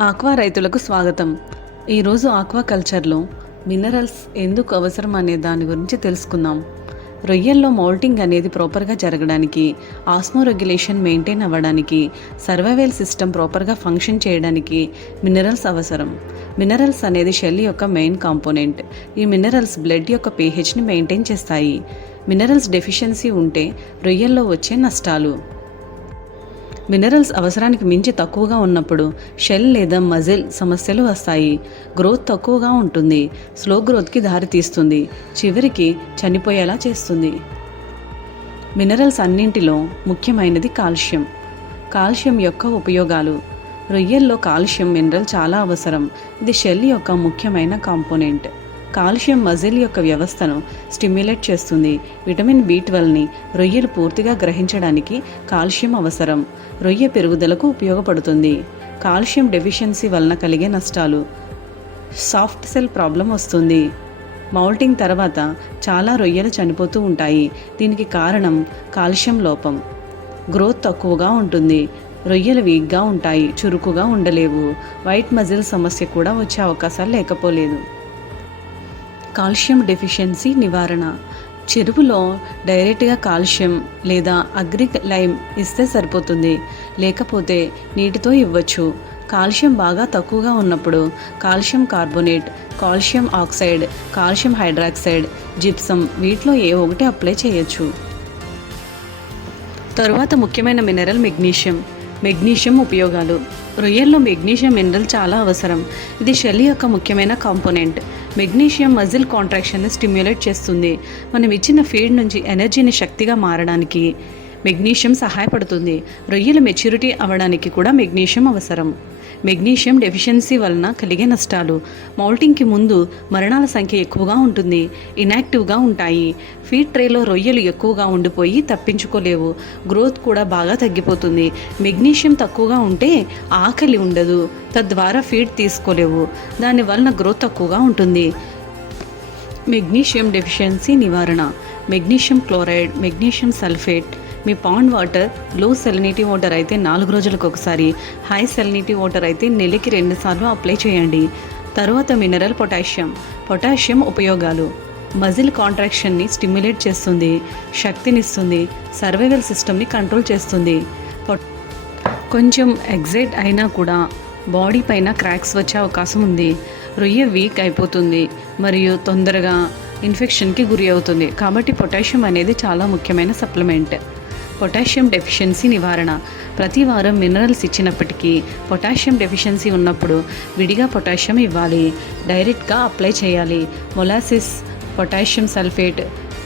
Aqua రైతులకు స్వాగతం. ఈరోజు ఆక్వా కల్చర్లో మినరల్స్ ఎందుకు అవసరం అనే దాని గురించి తెలుసుకుందాం. రొయ్యల్లో మౌల్టింగ్ అనేది ప్రాపర్గా జరగడానికి ఆస్మో రెగ్యులేషన్ మెయింటైన్ అవ్వడానికి సర్వైవల్ సిస్టమ్ ప్రాపర్గా ఫంక్షన్ చేయడానికి మినరల్స్ అవసరం. మినరల్స్ అనేది షెల్ యొక్క మెయిన్ కాంపోనెంట్. ఈ మినరల్స్ బ్లడ్ యొక్క పీహెచ్ని మెయింటైన్ చేస్తాయి. మినరల్స్ డెఫిషియన్సీ ఉంటే రొయ్యల్లో వచ్చే నష్టాలు. మినరల్స్ అవసరానికి మించి తక్కువగా ఉన్నప్పుడు షెల్ లేదా మజిల్ సమస్యలు వస్తాయి. గ్రోత్ తక్కువగా ఉంటుంది. స్లో గ్రోత్కి దారితీస్తుంది చివరికి చనిపోయేలా చేస్తుంది. మినరల్స్ అన్నింటిలో ముఖ్యమైనది కాల్షియం. కాల్షియం యొక్క ఉపయోగాలు. రొయ్యల్లో కాల్షియం మినరల్ చాలా అవసరం. ఇది షెల్ యొక్క ముఖ్యమైన కాంపోనెంట్. కాల్షియం మజిల్ యొక్క వ్యవస్థను స్టిమ్యులేట్ చేస్తుంది. విటమిన్ బి ట్వెల్వ్ని రొయ్యలు పూర్తిగా గ్రహించడానికి కాల్షియం అవసరం. రొయ్య పెరుగుదలకు ఉపయోగపడుతుంది. కాల్షియం డెఫిషియన్సీ వలన కలిగే నష్టాలు. సాఫ్ట్ సెల్ ప్రాబ్లం వస్తుంది. మౌల్టింగ్ తర్వాత చాలా రొయ్యలు చనిపోతూ ఉంటాయి. దీనికి కారణం కాల్షియం లోపం. గ్రోత్ తక్కువగా ఉంటుంది. రొయ్యలు వీక్గా ఉంటాయి చురుకుగా ఉండలేవు. వైట్ మజిల్ సమస్య కూడా వచ్చే అవకాశాలు లేకపోలేదు. కాల్షియం డెఫిషియన్సీ నివారణ. చెరువులో డైరెక్ట్గా కాల్షియం లేదా అగ్రిక్ లైమ్ ఇస్తే సరిపోతుంది. లేకపోతే నీటితో ఇవ్వచ్చు. కాల్షియం బాగా తక్కువగా ఉన్నప్పుడు calcium carbonate calcium oxide calcium hydroxide gypsum వీటిలో ఏ ఒకటి అప్లై చేయొచ్చు. తరువాత ముఖ్యమైన మినరల్ మెగ్నీషియం. మెగ్నీషియం ఉపయోగాలు. రొయ్యల్లో మెగ్నీషియం మినరల్ చాలా అవసరం. ఇది షెల్ యొక్క ముఖ్యమైన కాంపోనెంట్. మెగ్నీషియం మజిల్ కాంట్రాక్షన్ని స్టిమ్యులేట్ చేస్తుంది. మనం ఇచ్చిన ఫీడ్ నుంచి ఎనర్జీని శక్తిగా మారడానికి. మెగ్నీషియం సహాయపడుతుంది. రొయ్యలు మెచ్యూరిటీ అవ్వడానికి కూడా మెగ్నీషియం అవసరం. మెగ్నీషియం డెఫిషియన్సీ వలన కలిగే నష్టాలు. మౌల్టింగ్కి ముందు మరణాల సంఖ్య ఎక్కువగా ఉంటుంది. ఇనాక్టివ్గా ఉంటాయి. ఫీడ్ ట్రేలో రొయ్యలు ఎక్కువగా ఉండిపోయి తప్పించుకోలేవు. గ్రోత్ కూడా బాగా తగ్గిపోతుంది. మెగ్నీషియం తక్కువగా ఉంటే ఆకలి ఉండదు. తద్వారా ఫీడ్ తీసుకోలేవు. దాని వలన గ్రోత్ తక్కువగా ఉంటుంది. మెగ్నీషియం డెఫిషియన్సీ నివారణ. మెగ్నీషియం క్లోరైడ్ మెగ్నీషియం సల్ఫేట్ మీ పాండ్ వాటర్లో సెలినిటీ వాటర్ అయితే నాలుగు రోజులకు ఒకసారి హై సెలినిటీ వాటర్ అయితే నెలకి రెండుసార్లు అప్లై చేయండి. తర్వాత మినరల్ పొటాషియం పొటాషియం ఉపయోగాలు. మజిల్ కాంట్రాక్షన్ని స్టిమ్యులేట్ చేస్తుంది శక్తినిస్తుంది సర్వైవల్ సిస్టమ్ని కంట్రోల్ చేస్తుంది. కొంచెం ఎగ్జైట్ అయినా కూడా బాడీ పైన క్రాక్స్ వచ్చే అవకాశం ఉంది. రొయ్య వీక్ అయిపోతుంది మరియు తొందరగా ఇన్ఫెక్షన్కి గురి అవుతుంది. కాబట్టి పొటాషియం అనేది చాలా ముఖ్యమైన సప్లిమెంట్ పొటాషియం డెఫిషియన్సీ నివారణ. ప్రతి వారం మినరల్స్ ఇచ్చినప్పటికీ పొటాషియం డెఫిషియన్సీ ఉన్నప్పుడు విడిగా పొటాషియం ఇవ్వాలి. డైరెక్ట్గా అప్లై చేయాలి. Molasses potassium sulphate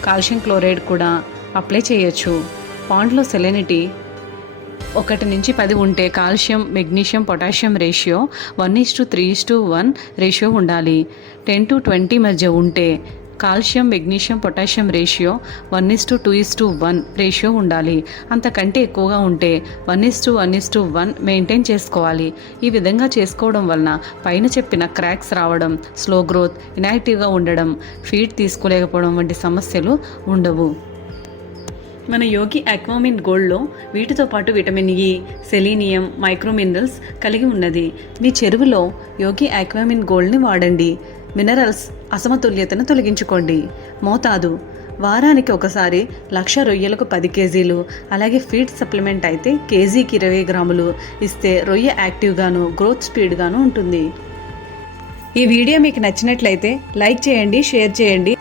calcium chloride కూడా అప్లై చేయొచ్చు. పాండ్లో సెలెనిటీ ఒకటి నుంచి పది ఉంటే calcium magnesium potassium ratio one is to three is to one ratio ఉండాలి. టెన్ టు ట్వంటీ మధ్య ఉంటే calcium magnesium potassium ratio one is to two is to one ratio ఉండాలి. అంతకంటే ఎక్కువగా ఉంటే one is to one is to one maintain చేసుకోవాలి. ఈ విధంగా చేసుకోవడం వలన పైన చెప్పిన క్రాక్స్ రావడం స్లో గ్రోత్ ఇనాక్టివ్గా ఉండడం ఫీడ్ తీసుకోలేకపోవడం వంటి సమస్యలు ఉండవు. మన యోగి అక్వామిన్ గోల్డ్లో వీటితో పాటు విటమిన్ ఇ సెలీనియం మైక్రోమినరల్స్ కలిగి ఉన్నది. మీ చెరువులో యోగి అక్వామిన్ గోల్డ్ని వాడండి. మినరల్స్ అసమతుల్యతను తొలగించుకోండి. మోతాదు. వారానికి ఒకసారి లక్ష రొయ్యలకు పది కేజీలు అలాగే ఫీడ్ సప్లిమెంట్ అయితే కేజీకి ఇరవై గ్రాములు ఇస్తే రొయ్య యాక్టివ్గాను గ్రోత్ స్పీడ్గాను ఉంటుంది. ఈ వీడియో మీకు నచ్చినట్లయితే లైక్ చేయండి షేర్ చేయండి.